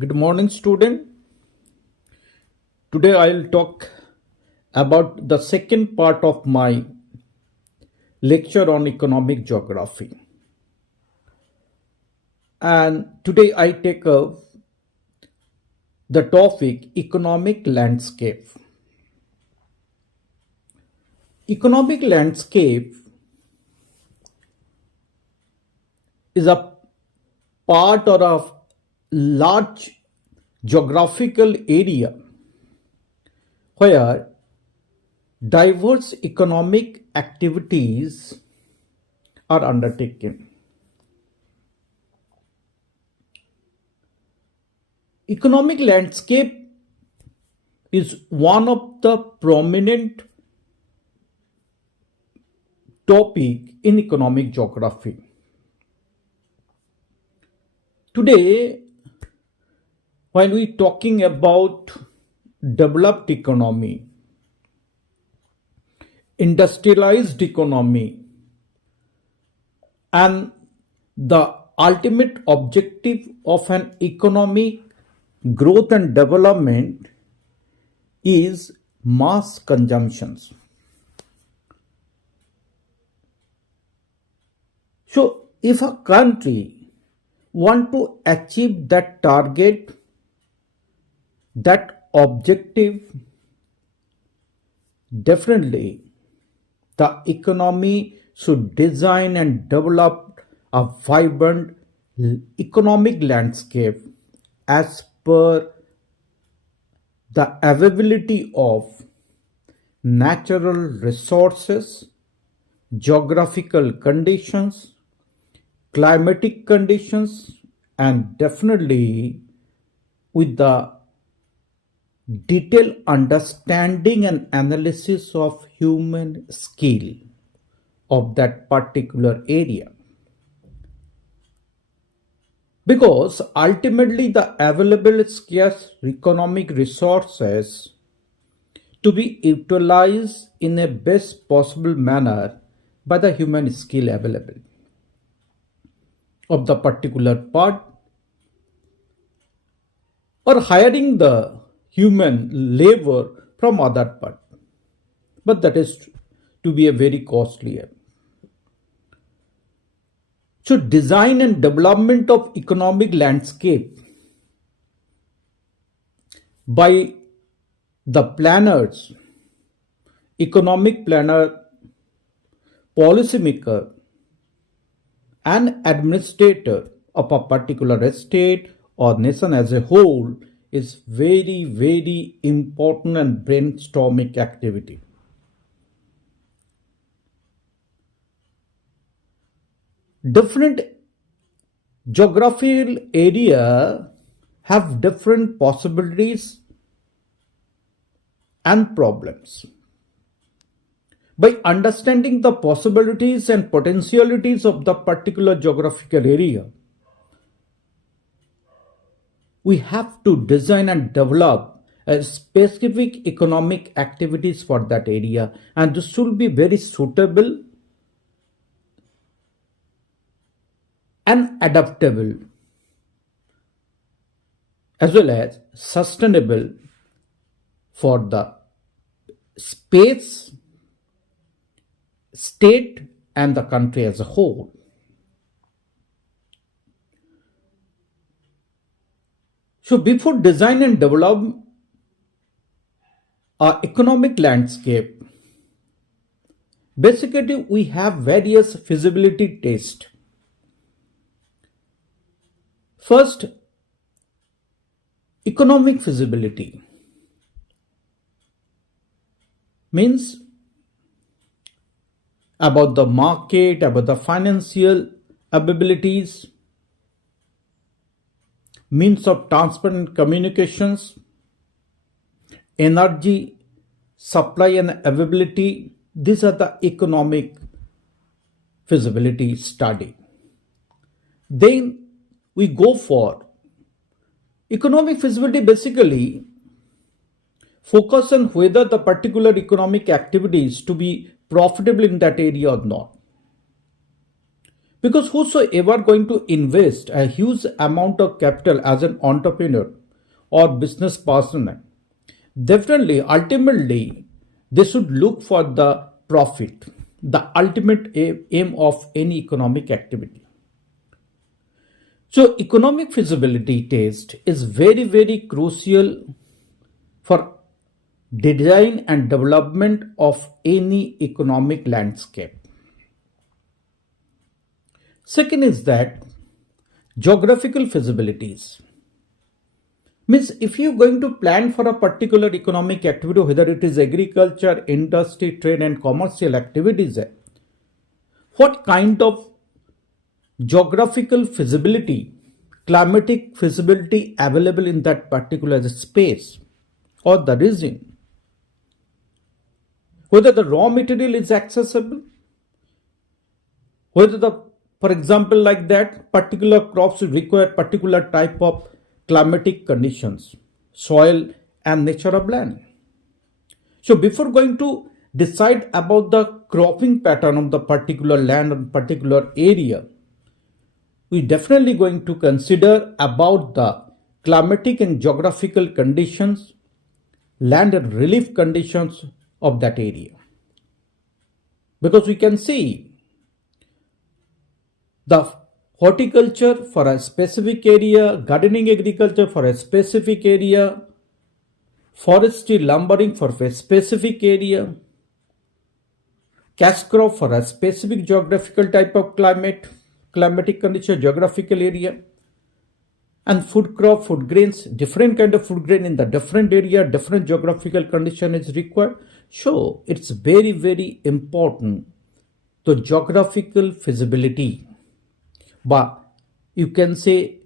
Good morning, student. Today I'll talk about the second part of my lecture on economic geography. And today I take up the topic economic landscape. Economic landscape is a part or a large geographical area where diverse economic activities are undertaken. Economic landscape is one of the prominent topic in economic geography. Today, when we talking about developed economy, industrialized economy, and the ultimate objective of an economic growth and development is mass consumptions. So if a country want to achieve that target, that objective, definitely the economy should design and develop a vibrant economic landscape as per the availability of natural resources, geographical conditions, climatic conditions, and definitely with the detailed understanding and analysis of human skill of that particular area. Because ultimately the available scarce economic resources to be utilized in a best possible manner by the human skill available of the particular part, or hiring the human labor from other part, but that is to be a very costly. So design and development of economic landscape by the planners, economic planner, policymaker, and administrator of a particular state or nation as a whole is very, very important and brainstorming activity. Different geographical area have different possibilities and problems. By understanding the possibilities and potentialities of the particular geographical area, we have to design and develop a specific economic activities for that area, and this should be very suitable and adaptable as well as sustainable for the space, state, and the country as a whole. So before design and develop our economic landscape, basically we have various feasibility tests. First, economic feasibility means about the market, about the financial abilities, means of transport and communications, energy supply and availability. These are the economic feasibility study. Then we go for economic feasibility. Basically focus on whether the particular economic activity is to be profitable in that area or not. Because whosoever going to invest a huge amount of capital as an entrepreneur or business person, definitely, ultimately, they should look for the profit, the ultimate aim of any economic activity. So, economic feasibility test is very, very crucial for design and development of any economic landscape. Second is that geographical feasibilities. Means if you're going to plan for a particular economic activity, whether it is agriculture, industry, trade and commercial activities, what kind of geographical feasibility, climatic feasibility available in that particular space or the region, whether the raw material is accessible, whether the, for example, like that particular crops require particular type of climatic conditions, soil and nature of land. So before going to decide about the cropping pattern of the particular land or particular area, we definitely going to consider about the climatic and geographical conditions, land and relief conditions of that area. Because we can see the horticulture for a specific area, gardening agriculture for a specific area, forestry lumbering for a specific area, cash crop for a specific geographical type of climate, climatic condition, geographical area, and food crop, food grains, different kind of food grain in the different area, different geographical condition is required. So it's very, very important the geographical feasibility, but you can say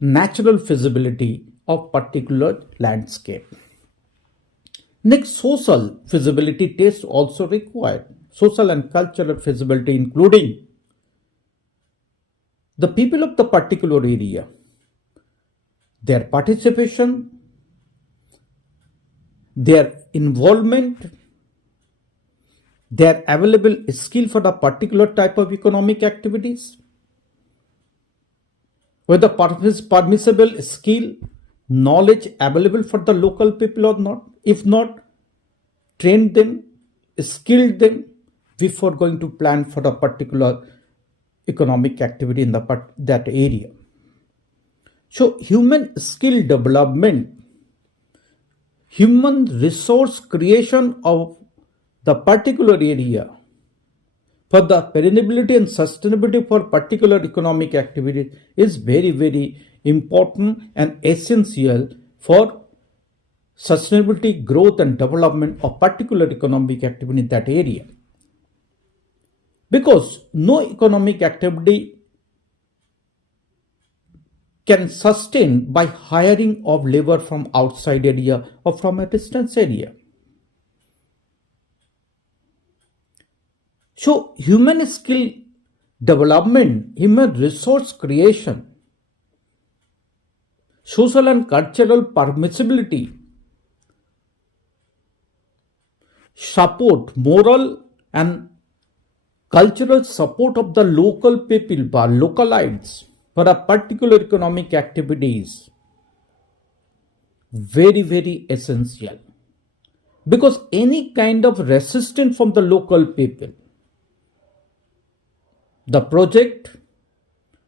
natural feasibility of particular landscape. Next, social feasibility test also required. Social and cultural feasibility including the people of the particular area, their participation, their involvement, their available skill for the particular type of economic activities, whether permissible skill, knowledge available for the local people or not. If not, train them, skill them before going to plan for a particular economic activity in that area. So human skill development, human resource creation of the particular area for the perenniality and sustainability for particular economic activity is very, very important and essential for sustainability, growth and development of particular economic activity in that area. Because no economic activity can sustain by hiring of labor from outside area or from a distance area. So human skill development, human resource creation, social and cultural permissibility, support, moral and cultural support of the local people by localites for a particular economic activities, very, very essential. Because any kind of resistance from the local people, the project,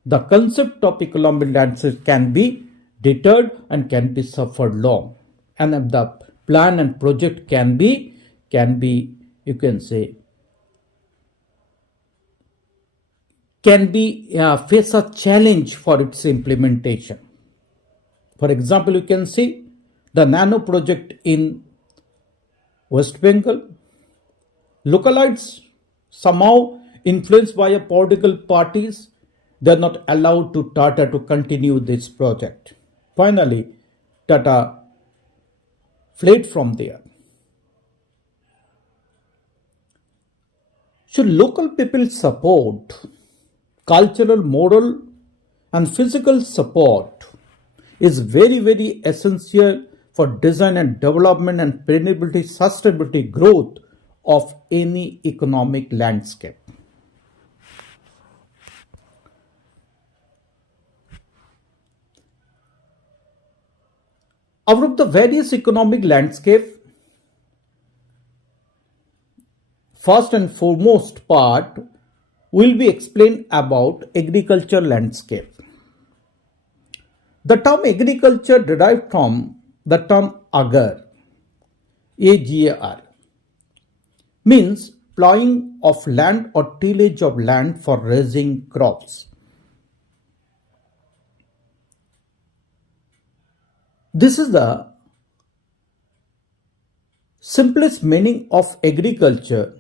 the concept of economic landscape can be deterred and can be suffered long. And the plan and project can be, you can say, face a challenge for its implementation. For example, you can see the nano project in West Bengal. Localites somehow influenced by a political parties, they are not allowed to Tata to continue this project. Finally, Tata fled from there. Should local people support cultural, moral and physical support is very, very essential for design and development and perenniality, sustainability, growth of any economic landscape. Out of the various economic landscape, first and foremost part will be explained about agriculture landscape. The term agriculture derived from the term agar, A-G-A-R, means plowing of land or tillage of land for raising crops. This is the simplest meaning of agriculture,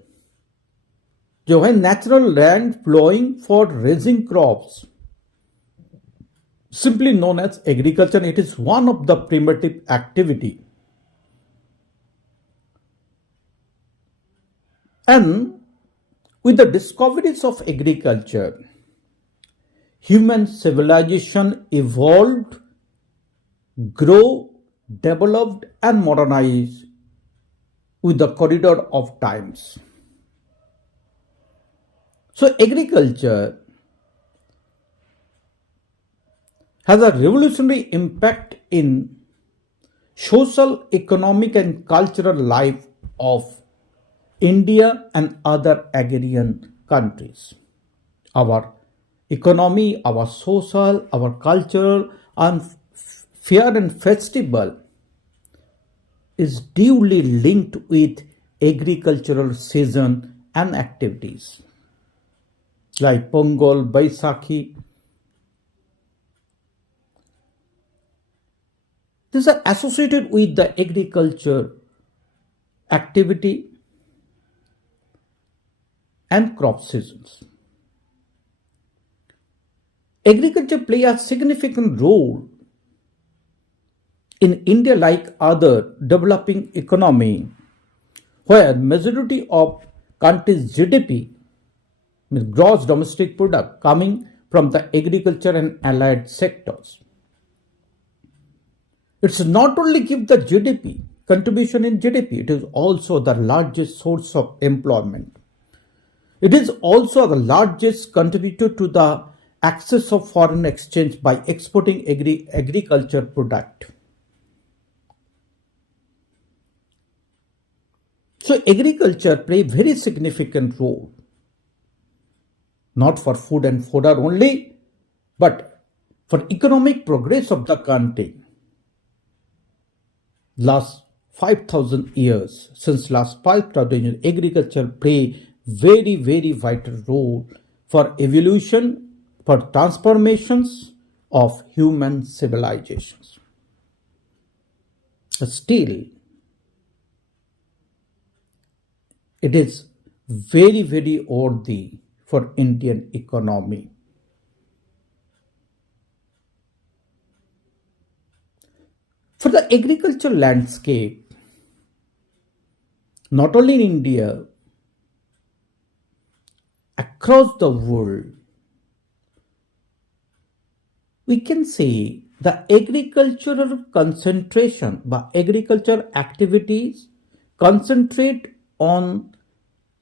जो है natural land plowing for raising crops, simply known as agriculture. It is one of the primitive activity. And with the discoveries of agriculture, human civilization evolved, grew, developed and modernized with the corridor of times. So agriculture has a revolutionary impact in social, economic and cultural life of India and other agrarian countries. Our economy, our social, our cultural and fair and festival is duly linked with agricultural season and activities like Pongal, Baisakhi. These are associated with the agriculture activity and crop seasons. Agriculture plays a significant role in India like other developing economy, where majority of country's GDP, gross domestic product, coming from the agriculture and allied sectors. It's not only give the GDP, contribution in GDP, it is also the largest source of employment. It is also the largest contributor to the access of foreign exchange by exporting agriculture product. So agriculture play very significant role, not for food and fodder only, but for economic progress of the country. Last 5,000 years, since last 5,000 years, agriculture play very, very vital role for evolution, for transformations of human civilizations. But still, it is very, very worthy for Indian economy. For the agricultural landscape, not only in India, across the world, we can say the agricultural concentration, but agricultural activities concentrate on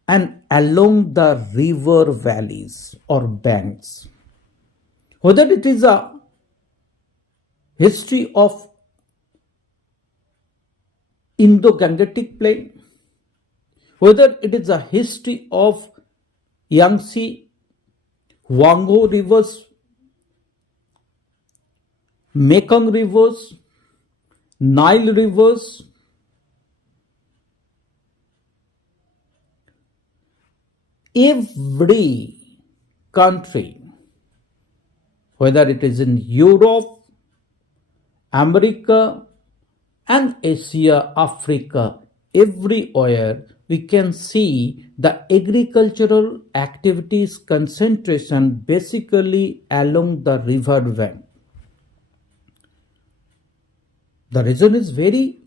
and along the river valleys or banks. Whether it is a history of Indo-Gangetic plain, whether it is a history of Yangtze, Huangho rivers, Mekong rivers, Nile rivers, every country, whether it is in Europe, America and Asia, Africa, everywhere we can see the agricultural activities concentration basically along the river bank. The reason is very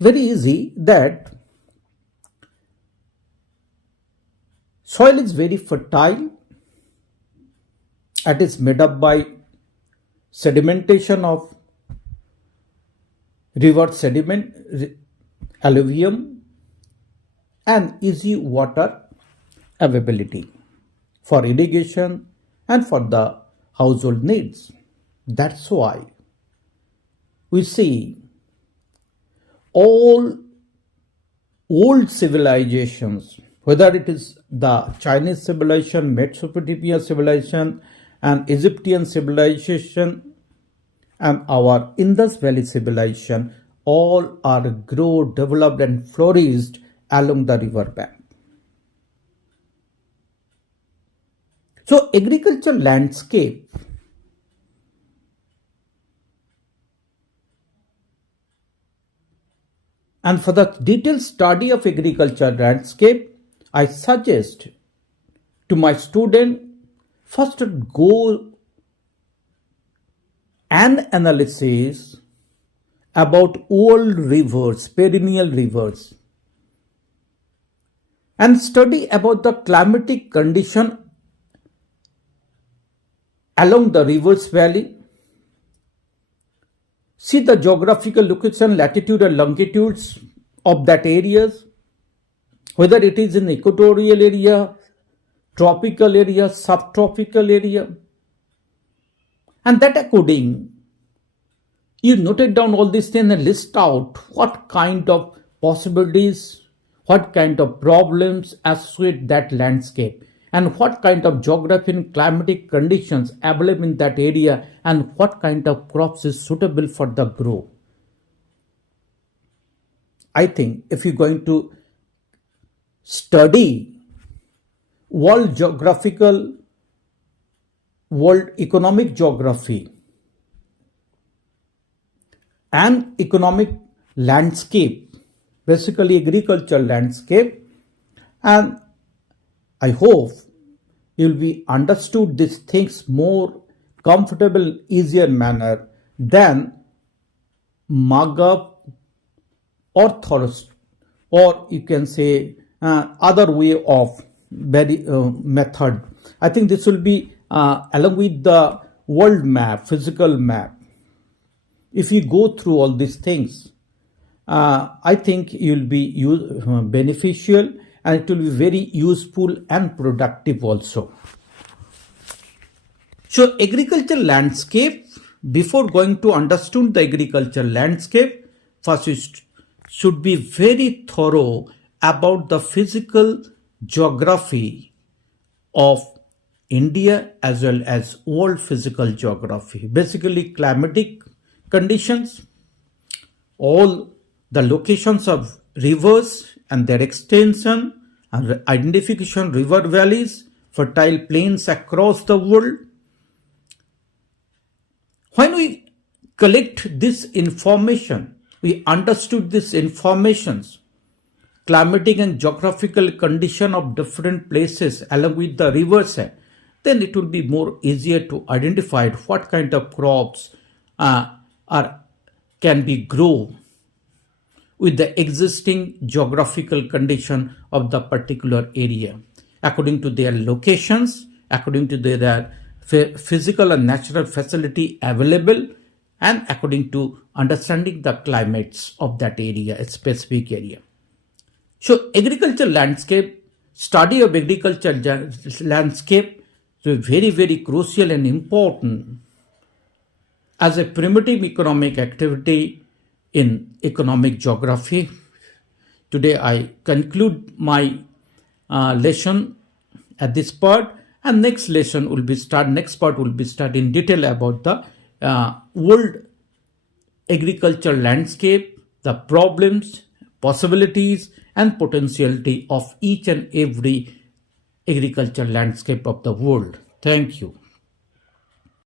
easy, that soil is very fertile. It is made up by sedimentation of river sediment, alluvium and easy water availability for irrigation and for the household needs. That's why we see all old civilizations, whether it is the Chinese civilization, Mesopotamia civilization, and Egyptian civilization, and our Indus Valley civilization, all are grow, developed, and flourished along the river bank. So, agriculture landscape and for the detailed study of agriculture landscape, I suggest to my student first to go an analysis about old rivers, perennial rivers, and study about the climatic condition along the river's valley. See the geographical location, latitude and longitudes of that areas, whether it is in equatorial area, tropical area, subtropical area, and that according, you noted down all these things and list out what kind of possibilities, what kind of problems associate that landscape, and what kind of geographic and climatic conditions available in that area, and what kind of crops is suitable for the grow. I think if you're going to study world geographical, world economic geography, and economic landscape, basically agricultural landscape, and I hope you'll be understood these things more comfortable, easier manner than mug up or thirst, or you can say other way of very method. I think this will be along with the world map, physical map. If you go through all these things, I think you'll be beneficial, and it will be very useful and productive also. So agricultural landscape, before going to understand the agricultural landscape, first you should be very thorough about the physical geography of India as well as world physical geography. Basically climatic conditions, all the locations of rivers and their extension and identification river valleys, fertile plains across the world. When we collect this information, we understood this informations, climatic and geographical condition of different places along with the rivers, then it will be more easier to identify what kind of crops can be grown with the existing geographical condition of the particular area, according to their locations, according to their physical and natural facility available, and according to understanding the climates of that area, a specific area. So agricultural landscape, study of agricultural landscape is very, very crucial and important as a primitive economic activity in economic geography. Today I conclude my lesson at this part, and next part will be studied in detail about the world agricultural landscape, the problems, possibilities, and potentiality of each and every agricultural landscape of the world. Thank you.